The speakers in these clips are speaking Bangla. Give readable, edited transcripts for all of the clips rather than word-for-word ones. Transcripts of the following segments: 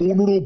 পনেরো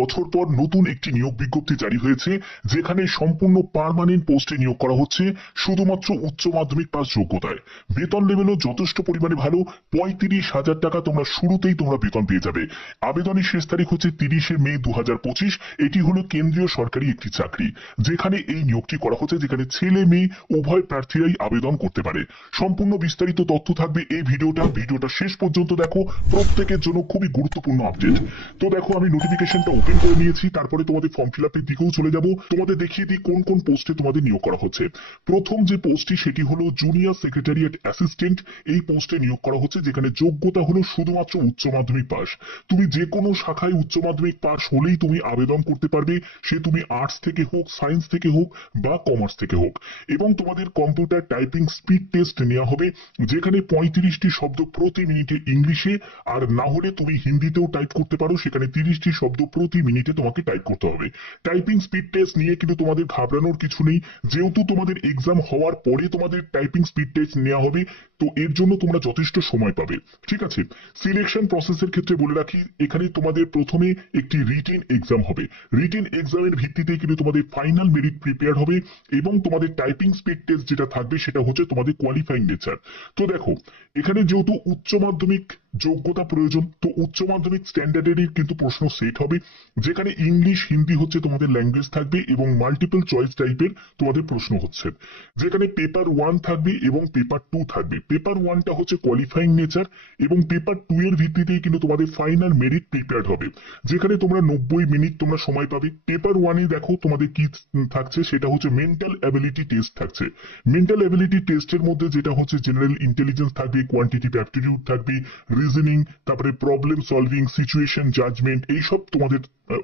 বছর পর নতুন একটি নিয়োগ বিজ্ঞপ্তি জারি হয়েছে, যেখানে সম্পূর্ণ পার্মানেন্ট পোস্টে নিয়োগ করা হচ্ছে শুধুমাত্র উচ্চ মাধ্যমিক পাস যোগ্যতায়। বেতন লেভেলও যথেষ্ট পরিমাণে ভালো। 35,000 টাকা তোমরা শুরুতেই বেতন পেয়ে যাবে। আবেদনের শেষ তারিখ হচ্ছে 30শে মে 2025। এটি হলো কেন্দ্রীয় সরকারি একটি চাকরি, যেখানে এই নিয়োগটি করা হচ্ছে, যেখানে ছেলে মেয়ে উভয় প্রার্থীরাই আবেদন করতে পারে। সম্পূর্ণ বিস্তারিত তথ্য থাকবে এই ভিডিওটা শেষ পর্যন্ত দেখো, প্রত্যেকের জন্য খুবই গুরুত্বপূর্ণ আপডেট। তো দেখো, আমি নোটিফিকেশনটা ওপেন করে নিয়েছি, তারপরে তোমাদের ফর্ম ফিল আপের দিকেও চলে যাব। তোমাদের দেখিয়ে দিই কোন কোন পোস্টে তোমাদের নিয়োগ করা হচ্ছে। প্রথম যে পোস্টটি সেটি হলো জুনিয়র সেক্রেটারিয়েট অ্যাসিস্ট্যান্ট। এই পোস্টে নিয়োগ করা হচ্ছে, যেখানে যোগ্যতা হলো শুধুমাত্র উচ্চ মাধ্যমিক পাস। তুমি যে কোনো শাখায় উচ্চ মাধ্যমিক পাস হলেই তুমি আবেদন করতে পারবে, সে তুমি আর্টস থেকে হোক, সায়েন্স থেকে হোক বা কমার্স থেকে হোক। এবং তোমাদের কম্পিউটার টাইপিং স্পিড টেস্ট নেওয়া হবে, যেখানে 35টি শব্দ প্রতি মিনিটে ইংলিশে, আর না হলে তুমি হিন্দিতেও টাইপ করতে পারো, সেখানে 30টি শব্দ প্রতি মিনিটে তোমাকে টাইপ করতে হবে। টাইপিং স্পিড টেস্ট নিয়ে কিন্তু তোমাদের ঘাবড়ানোর কিছু নেই, যেহেতু তোমাদের এক্সাম হওয়ার পরে তোমাদের টাইপিং স্পিড টেস্ট নেওয়া হবে, তো এর জন্য তোমরা যথেষ্ট সময় পাবে। ঠিক আছে। সিলেকশন প্রসেসের ক্ষেত্রে বলে রাখি, এখানে তোমাদের প্রথমে একটি রিটেন এক্সাম হবে। রিটেন এক্সামের ভিত্তিতে কিন্তু তোমাদের ফাইনাল মেরিট প্রিপেয়ার হবে, এবং তোমাদের টাইপিং স্পিড টেস্ট যেটা থাকবে সেটা হচ্ছে তোমাদের কোয়ালিফাইং নেচার। তো দেখো, এখানে যেহেতু উচ্চ মাধ্যমিক যোগ্যতা প্রয়োজন, তো উচ্চ মাধ্যমিক স্ট্যান্ডার্ডেরই কিন্তু প্রশ্ন সেট হবে, যেখানে ইংলিশ হিন্দি হচ্ছে তোমাদের ল্যাঙ্গুয়েজ থাকবে, এবং মাল্টিপল চয়েস টাইপের তোমাদের প্রশ্ন হচ্ছে, যেখানে পেপার 1 থাকবে এবং পেপার 2 থাকবে। পেপার 1টা হচ্ছে কোয়ালিফাইং নেচার, এবং পেপার 2 এর ভিত্তিতেই কিন্তু তোমাদের ফাইনাল মেরিট প্রিপেয়ার হবে, যেখানে তোমরা 90 মিনিট তোমরা সময় পাবে। পেপার 1-এ দেখো তোমাদের কি থাকছে, সেটা হচ্ছে মেন্টাল অ্যাবিলিটি টেস্ট থাকছে। মেন্টাল অ্যাবিলিটি টেস্টের মধ্যে যেটা হচ্ছে জেনারেল ইন্টেলিজেন্স থাকবে, কোয়ান্টিটিভ অ্যাপটিটিউড থাকবে, রিজনিং, তারপরে প্রবলেম সলভিং, সিচুয়েশন জাজমেন্ট, এইসব তোমাদের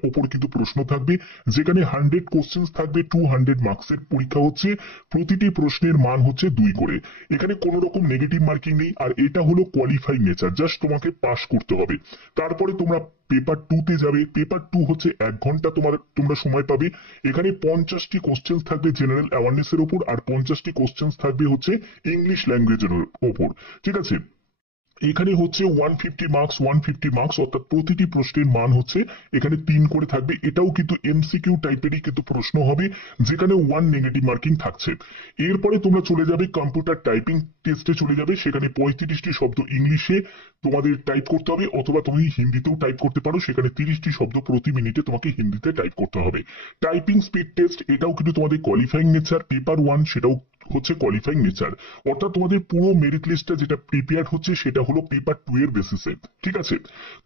উপর কিন্তু প্রশ্ন থাকবে, যেখানে 100 কোশ্চেন্স থাকবে। 200 মার্কসের পরীক্ষা হচ্ছে, প্রতিটি প্রশ্নের মান হচ্ছে 2 করে। এখানে কোনো রকম নেগেটিভ মার্কিং নেই, আর এটা হলো কোয়ালিফাই নেচার, জাস্ট তোমাকে পাস করতে হবে। তারপরে তোমরা পেপার 2-তে যাবে। পেপার 2 হচ্ছে 1 ঘন্টা তোমরা সময় পাবে। এখানে 50টি কোশ্চেন্স থাকবে জেনারেল অ্যাওয়ারনেসের উপর, আর 50টি কোশ্চেন্স থাকবে হচ্ছে ইংলিশ ল্যাঙ্গুয়েজের উপর। ঠিক আছে। এখানে হচ্ছে 150 মার্কস, অর্থাৎ প্রতিটি প্রশ্নের মান হচ্ছে এখানে 3 করে থাকবে। এটাও কিন্তু এমসিকিউ টাইপেরই কিন্তু প্রশ্ন হবে, যেখানে 1 নেগেটিভ মার্কিং থাকছে। এরপরে তোমরা চলে যাবে কম্পিউটার টাইপিং টেস্টে চলে যাবে, সেখানে 35টি শব্দ ইংলিশে তোমাদের টাইপ করতে হবে, অথবা তুমি হিন্দিতেও টাইপ করতে পারো, সেখানে 30টি শব্দ প্রতি মিনিটে তোমাকে হিন্দিতে টাইপ করতে হবে। টাইপিং স্পিড টেস্ট, এটাও কিন্তু তোমাদের কোয়ালিফাইং নেচার। পেপার 1 সেটাও হচ্ছে কোয়ালিফাইং নেচার, অর্থাৎ তোমাদের পুরো মেরিট লিস্টটা যেটা প্রিপেয়ার হচ্ছে সেটা হলো পেপার 2 এর বেসিসে। ঠিক আছে।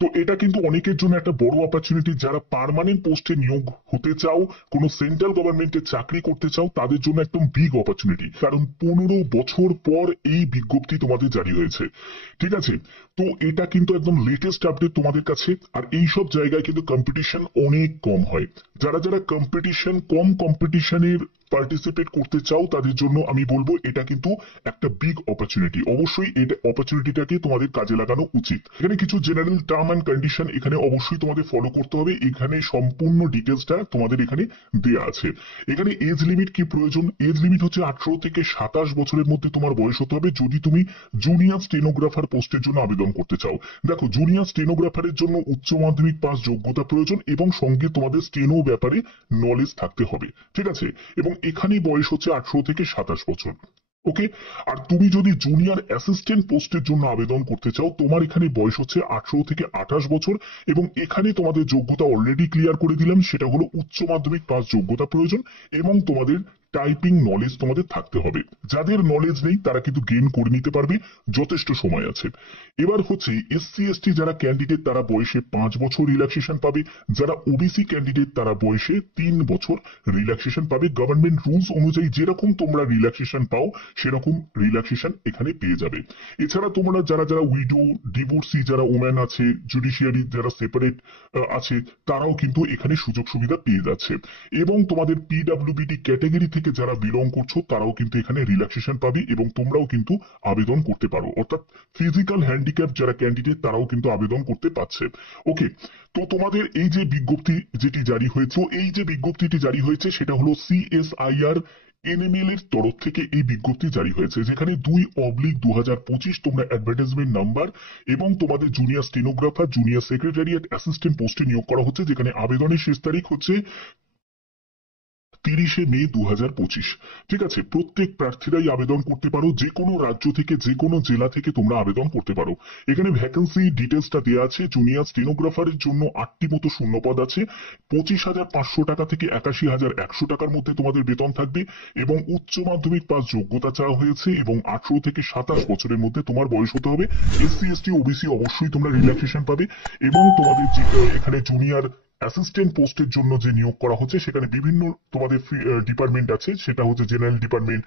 তো এটা কিন্তু অনেকের জন্য একটা বড় অপরচুনিটি, যারা পার্মানেন্ট পোস্টে নিয়োগ হতে চাও, কোনো সেন্ট্রাল গভর্নমেন্টের চাকরি করতে চাও, তাদের জন্য একদম বিগ অপরচুনিটি, কারণ 15 বছর পর এই বিজ্ঞপ্তি তোমাদের জারি হয়েছে। ঠিক আছে। তো এটা কিন্তু একদম লেটেস্ট আপডেট তোমাদের কাছে। আর এই সব জায়গায় কিন্তু কম্পিটিশন অনেক কম হয়। যারা যারা কম্পিটিশনের পার্টিসিপেট করতে চাও, তাদের জন্য আমি বলবো এটা কিন্তু একটা বিগ অপরচুনিটি। অবশ্যই এটা অপরচুনিটিটাকে তোমাদের কাজে লাগানো উচিত। এখানে কিছু জেনারেল টার্ম অ্যান্ড কন্ডিশন এখানে অবশ্যই তোমাদের ফলো করতে হবে। এখানে সম্পূর্ণ ডিটেলসটা তোমাদের এখানে দেয়া আছে। এখানে এজ লিমিট কি প্রয়োজন, এজ লিমিট হচ্ছে 18 থেকে 27 বছরের মধ্যে তোমার বয়স হতে হবে, যদি তুমি জুনিয়র স্টেনোগ্রাফার পোস্টের জন্য আবেদন করতে চাও। দেখো, জুনিয়র স্টেনোগ্রাফারের জন্য উচ্চ মাধ্যমিক পাস যোগ্যতা প্রয়োজন, এবং সঙ্গে তোমাদের স্টেনো ব্যাপারে নলেজ থাকতে হবে। ঠিক আছে। এবং এখানে বয়স হচ্ছে 18 থেকে 27 বছর। ওকে। আর তুমি যদি জুনিয়র অ্যাসিস্ট্যান্ট পোস্টের জন্য আবেদন করতে চাও, তোমার এখানে বয়স হচ্ছে 18 থেকে 28 বছর, এবং এখানে তোমাদের যোগ্যতা অলরেডি ক্লিয়ার করে দিলাম, সেটা হলো উচ্চ মাধ্যমিক পাস যোগ্যতা প্রয়োজন, এবং তোমাদের টাইপিং নলেজ তোমাদের থাকতে হবে। যাদের নলেজ নেই তারা কিন্তু গেইন করে নিতে পারবে, যথেষ্ট সময় আছে। এবার হচ্ছে এসসি এসটি যারা ক্যান্ডিডেট, তারা বয়সে 5 বছর রিল্যাক্সেশন পাবে। যারা ওবিসি ক্যান্ডিডেট, তারা বয়সে 3 বছর রিল্যাক্সেশন পাবে। গভর্নমেন্ট রুলস অনুযায়ী যেরকম তোমরা রিল্যাক্সেশন পাও, সেরকম রিল্যাক্সেশন এখানে পেয়ে যাবে। এছাড়া তোমরা যারা যারা উইডো, ডিভোর্সি যারা ওম্যান আছে, জুডিশিয়ারি যারা সেপারেট আছে, তারাও কিন্তু এখানে সুযোগ সুবিধা পেয়ে যাচ্ছে। এবং তোমাদের পিডব্লিউবিডি ক্যাটাগরি থেকে যারা বিলং করছো, তারাও কিন্তু এখানে রিল্যাক্সেশন পাবে, এবং তোমরাও কিন্তু আবেদন করতে পারো। অর্থাৎ ফিজিক্যাল হ্যান্ডিক্যাপ যারা ক্যান্ডিডেট, তারাও কিন্তু আবেদন করতে পারছে। ওকে। তো তোমাদের এই যে বিজ্ঞপ্তি যেটি জারি হয়েছে, এই যে বিজ্ঞপ্তিটি জারি হয়েছে, সেটা হলো CSIR এনএমএল এর তরফ থেকে এই বিজ্ঞপ্তি জারি হয়েছে, যেখানে 2/2025 তোমরা অ্যাডভার্টাইজমেন্ট নাম্বার এবং তোমাদের junior stenographer, junior secretariat, assistant পোস্টে নিয়োগ করা হচ্ছে, যেখানে আবেদনের শেষ তারিখ হচ্ছে 30 মে 2025। ঠিক আছে, প্রত্যেক প্রার্থীরাই আবেদন করতে পারো, যে কোনো রাজ্য থেকে, যে কোনো জেলা থেকে তোমরা আবেদন করতে পারো। এখানে ভ্যাকেন্সি ডিটেলসটা দেওয়া আছে। জুনিয়র স্টেনোগ্রাফারের জন্য 8টি মতো শূন্যপদ আছে। 25,500 টাকা থেকে 81,100 টাকার মধ্যে তোমাদের বেতন থাকবে এবং উচ্চ মাধ্যমিক পাস যোগ্যতা চাওয়া হয়েছে এবং 18 থেকে 27 বছরের মধ্যে তোমার বয়স হতে হবে। এসসি, এসটি, ওবিসি অবশ্যই তোমরা রিল্যাক্সেশন পাবে। এবং তোমাদের যে এখানে জুনিয়র অ্যাসিস্ট্যান্ট পোস্টের জন্য যে নিয়োগ করা হচ্ছে, সেখানে বিভিন্ন তোমাদের ডিপার্টমেন্ট আছে। সেটা হচ্ছে জেনারেল ডিপার্টমেন্ট,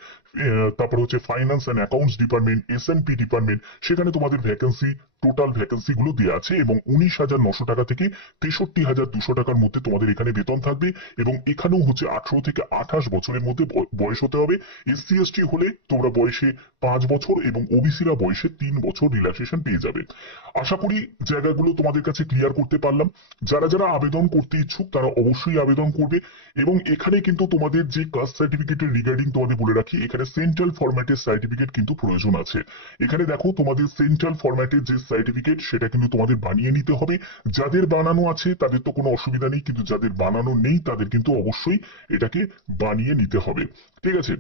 তারপর হচ্ছে finance and accounts department, S&P department. সেখানে তোমাদের ভ্যাকেন্সি, টোটাল ভ্যাকেন্সি গুলো দেওয়া আছে এবং 19,900 টাকা থেকে 63,200 টাকার মধ্যে তোমাদের এখানে বেতন থাকবে। এবং এখানেও হচ্ছে 18 থেকে 28 বছরের মধ্যে বয়স হতে হবে। এসসি এসটি হলে তোমরা বয়সে 5 বছর এবং ওবিসিরা বয়সে 3 বছর রিল্যাক্সেশন পেয়ে যাবে। আশা করি জায়গাগুলো তোমাদের কাছে ক্লিয়ার করতে পারলাম। যারা যারা আবেদন করতে ইচ্ছুক তারা অবশ্যই আবেদন করবে। এবং এখানে কিন্তু তোমাদের যে কাস্ট সার্টিফিকেটের রিগার্ডিং তোমাদের বলে রাখি, এখানে সেন্ট্রাল ফরম্যাটের সার্টিফিকেট কিন্তু প্রয়োজন আছে। এখানে দেখো, তোমাদের সেন্ট্রাল ফরম্যাটের যে সার্টিফিকেট সেটা কিন্তু তোমাদের বানিয়ে নিতে হবে। যাদের বানানো আছে তাদের তো কোনো অসুবিধা নেই, কিন্তু যাদের বানানো নেই তাদের কিন্তু অবশ্যই এটাকে বানিয়ে নিতে হবে। ঠিক আছে,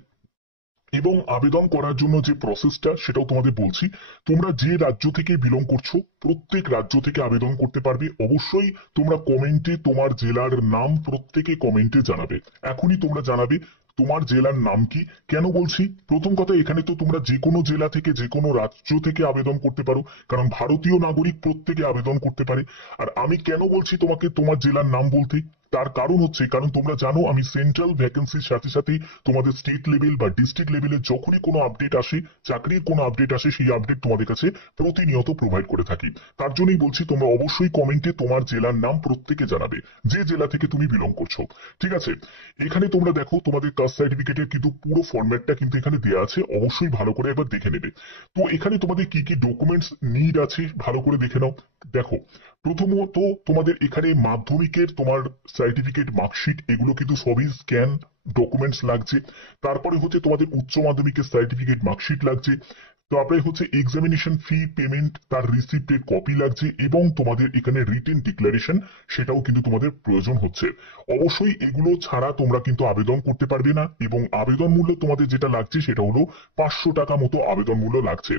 এবং আবেদন করার জন্য যে প্রসেসটা সেটাও তোমাদের বলছি। তোমরা যে রাজ্য থেকে বিলং করছো প্রত্যেক রাজ্য থেকে আবেদন করতে পারবে। অবশ্যই তোমরা কমেন্টে তোমার জেলার নাম প্রত্যেকে কমেন্টে জানাবে। এখনই তোমরা জানাবে তোমার জেলার নাম কি। কেন বলছি, প্রথম কথা, এখানে তো তোমরা যে কোনো জেলা থেকে, যে কোনো রাজ্য থেকে আবেদন করতে পারো, কারণ ভারতীয় নাগরিক প্রত্যেকে আবেদন করতে পারে। আর আমি কেন বলছি তোমাকে তোমার জেলার নাম বলতে, তার কারণ হচ্ছে, কারণ তোমরা জানো আমি সেন্ট্রাল ভ্যাকেন্সির সাথে সাথে তোমাদের স্টেট লেভেল বা ডিস্ট্রিক্ট লেভেলে যখনই কোনো আপডেট আসে, চাকরির কোনো আপডেট আসে, সেই আপডেট তোমাদের কাছে প্রতিনিয়ত প্রোভাইড করে থাকি। তার জন্যই বলছি তোমরা অবশ্যই কমেন্টে তোমার জেলার নাম প্রত্যেকে জানাবে, যে জেলা থেকে তুমি বিলং করছো। ঠিক আছে, এখানে তোমরা দেখো তোমাদের কাস্ট সার্টিফিকেটের কিন্তু পুরো ফরম্যাটটা কিন্তু এখানে দেওয়া আছে। অবশ্যই ভালো করে একবার দেখে নেবে। তো এখানে তোমাদের কি কি ডকুমেন্টস নিড আছে ভালো করে দেখে নাও। দেখো, প্রথমত তোমাদের এখানে মাধ্যমিকের তোমার সার্টিফিকেট, মার্কশিট, এগুলো কিন্তু সবই স্ক্যান ডকুমেন্টস লাগছে। তারপরে হচ্ছে তোমাদের উচ্চ মাধ্যমিকের সার্টিফিকেট, মার্কশিট লাগছে। তারপরে হচ্ছে এক্সামিনেশন ফি পেমেন্ট, তার রিসিপ্টের কপি লাগছে এবং তোমাদের এখানে রিটেন ডিক্লারেশন, সেটাও কিন্তু তোমাদের প্রয়োজন হচ্ছে। অবশ্যই এগুলো ছাড়া তোমরা কিন্তু আবেদন করতে পারবে না। এবং আবেদন মূল্য তোমাদের যেটা লাগছে সেটা হলো 500 টাকা মতো আবেদন মূল্য লাগছে।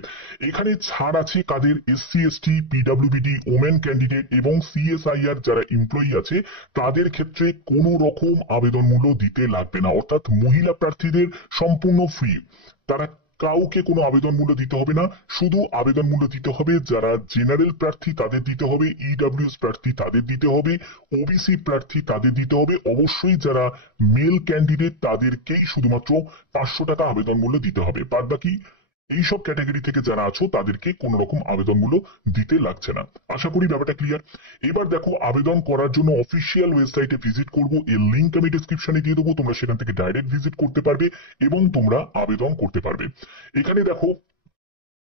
এখানে ছাড় আছে কাদের, এসসি এসটি, পিডব্লিউবিডি, ওমেন ক্যান্ডিডেট এবং সিএসআইআর যারা এমপ্লয়ি আছে তাদের ক্ষেত্রে কোনো রকম আবেদন মূল্য দিতে লাগবে না। অর্থাৎ মহিলা প্রার্থীদের সম্পূর্ণ ফ্রি। তারা কাউকে কোনো আবেদন মূল্য দিতে হবে না। শুধু আবেদন মূল্য দিতে হবে যারা জেনারেল প্রার্থী তাদের দিতে হবে, ইডব্লিউএস প্রার্থী তাদের দিতে হবে, ওবিসি প্রার্থী তাদের দিতে হবে। অবশ্যই যারা মেল ক্যান্ডিডেট তাদেরকেই শুধুমাত্র 500 টাকা আবেদন মূল্য দিতে হবে। বাদ বাকি এইসব ক্যাটাগরি থেকে যারা আছো তাদেরকে কোনো রকম আবেদন মূল্য দিতে লাগছে না। আশা করি ব্যাপারটা ক্লিয়ার। এবার দেখো, আবেদন করার জন্য অফিসিয়াল ওয়েবসাইটে ভিজিট করব, এর লিঙ্ক আমি ডেসক্রিপশনে দিয়ে দেবো। তোমরা সেখান থেকে ডাইরেক্ট ভিজিট করতে পারবে এবং তোমরা আবেদন করতে পারবে। এখানে দেখো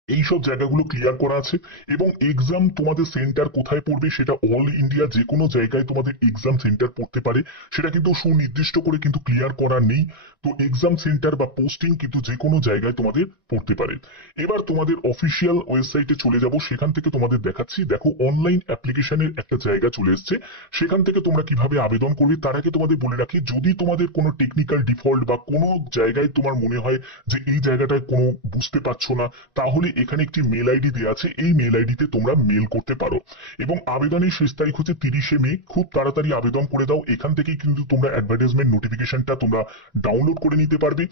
এইসব জায়গাগুলো ক্লিয়ার করা আছে। এবং এক্সাম তোমাদের সেন্টার কোথায় পড়বে সেটা অল ইন্ডিয়া যে কোনো জায়গায় তোমাদের এক্সাম সেন্টার পড়তে পারে, সেটা কিন্তু সুনির্দিষ্ট করে কিন্তু ক্লিয়ার করা নেই। তো এক্সাম সেন্টার বা পোস্টিং কিন্তু যে কোনো জায়গায় তোমাদের পড়তে পারে। এবার তোমাদের অফিসিয়াল ওয়েবসাইটে চলে যাব, সেখান থেকে তোমাদের দেখাচ্ছি। দেখো, অনলাইন অ্যাপ্লিকেশনের একটা জায়গা চলে এসছে, সেখান থেকে তোমরা কিভাবে আবেদন করবে তার আগে তোমাদের বলে রাখি, যদি তোমাদের কোনো টেকনিক্যাল ডিফল্ট বা কোনো জায়গায় তোমার মনে হয় যে এই জায়গাটায় কোনো বুঝতে পারছো না, তাহলে এখানে একটি মেল আইডি দেওয়া আছে। এই মেল আইডিতে তোমরা মেল করতে পারো। এবং আবেদনের শেষ তারিখ হচ্ছে 30 মে। খুব তাড়াতাড়ি আবেদন করে দাও। এখান থেকেই কিন্তু তোমরা অ্যাডভার্টাইজমেন্ট নোটিফিকেশনটা তোমরা ডাউনলোড করে নিতে পারবে।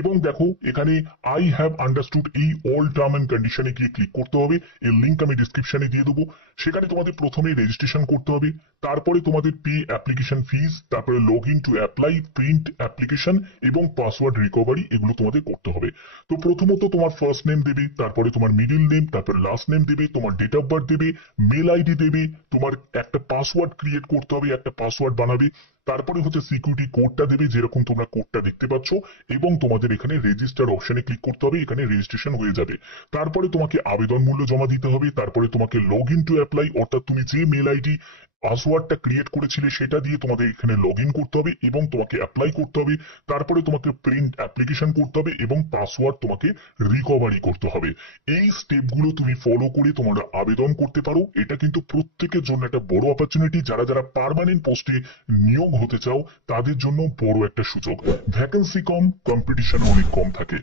এবং দেখো, এখানে আই হ্যাভ আন্ডারস্টুড এই অল টার্ম এন্ড কন্ডিশনে গিয়ে ক্লিক করতে হবে। এর লিঙ্ক আমি ডিসক্রিপশনে দিয়ে দেবো। সেখানে তোমাদের প্রথমে রেজিস্ট্রেশন করতে হবে, তারপরে তোমাদের পে অ্যাপ্লিকেশন ফিস, তারপরে log in to apply, print application এবং পাসওয়ার্ড রিকভারি, এগুলো তোমাদের করতে হবে। তো প্রথমত তোমার ফার্স্ট নেম দেবে, তারপরে তোমার মিডল নেম, তারপরে লাস্ট নেম দেবে, তোমার ডেট অফ বার্থ দেবে, মেল আইডি দেবে, তোমার একটা পাসওয়ার্ড ক্রিয়েট করতে হবে, একটা পাসওয়ার্ড বানাবে। তারপরে হচ্ছে সিকিউরিটি কোডটা দেবে, যেরকম তোমরা কোডটা দেখতে পাচ্ছ। এবং তোমাদের এখানে রেজিস্টার অপশনে ক্লিক করতে হবে, এখানে রেজিস্ট্রেশন হয়ে যাবে। তারপরে তোমাকে আবেদন মূল্য জমা দিতে হবে, তারপরে তোমাকে লগ ইন টু অ্যাপ্লাই, অর্থাৎ তুমি যে মেল আইডি পাসওয়ার্ডটা ক্রিয়েট করেছিলে সেটা দিয়ে তোমাদের এখানে লগ ইন করতে হবে এবং তোমাকে অ্যাপ্লাই করতে হবে। তারপরে তোমাকে প্রিন্ট অ্যাপ্লিকেশন করতে হবে এবং পাসওয়ার্ড তোমাকে রিকভারি করতে হবে। এই স্টেপগুলো তুমি ফলো করে তোমরা আবেদন করতে পারো। এটা কিন্তু প্রত্যেকের জন্য একটা বড় অপরচুনিটি। যারা যারা পার্মানেন্ট পোস্টে নিয়োগ হতে চাও তাদের জন্য বড় একটা সুযোগ। ভ্যাকেন্সি কম, কম্পিটিশন অনেক কম থাকে।